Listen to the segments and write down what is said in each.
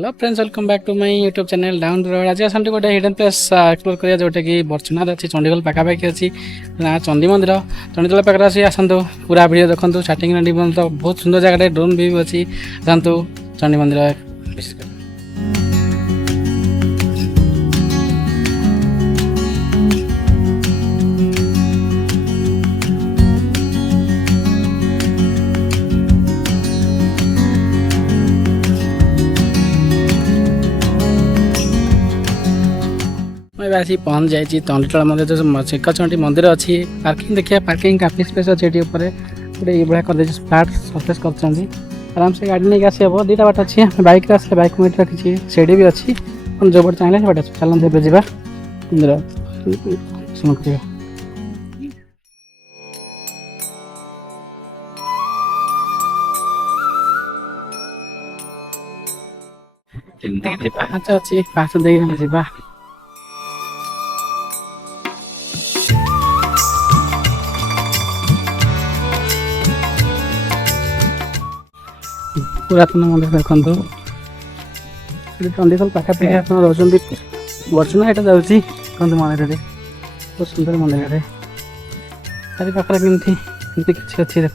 Hello friends welcome back to my YouTube channel down the road. आज आसंती गोटे hidden place explore करिया जोटा कि बरचुनार अच्छी चंडीगढ़ पाखापाखि अच्छी ना चंडी मंदिर चंडीतला पाखे आसी आसतु पूरा वीडियो देखु स्टार्टिंग तो बहुत सुंदर जगह ड्रोन भी अच्छी आसतु चंडी मंदिर विशेष कर आसी पहुँच जाए चंडीतला मंदिर जो शिखरचंडी मंदिर अच्छी पार्किंग देखिए पार्किंग काफी स्पेस अच्छे ये गोटे ये कर फ्लाट सरफेस कर आराम से गाड़ी नहीं आसी हम दुटा बाट अच्छी बैक आसे बैक में रखी सीढ़ी भी अच्छी जो बट चाहिए बट चलते ଏବେ ଯିବା मंदिर पाँच अच्छी पाँच देख जा पुरातन मंदिर देखो चंडीखोल पाखापाखि आप रोच बर्चुना यहाँ जाऊँगी देखते मंदिर बहुत सुंदर मंदिर चारि पाखे कमी किसी अच्छी देख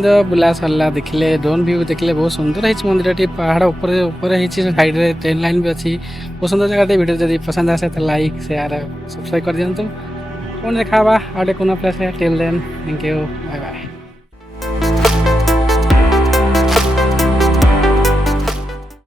मध्य बुला सरला देखिले ड्रोन व्यू देखिले बहुत सुंदर है मंदिर पहाड़ ऊपर साइड रे ट्रेन लाइन भी अच्छी बहुत सुंदर जगह वीडियो जब पसंद आसे तो लाइक शेयर सब्सक्राइब कर दिखाँ पुणी देखा आउटे कौन place till then thank you bye bye.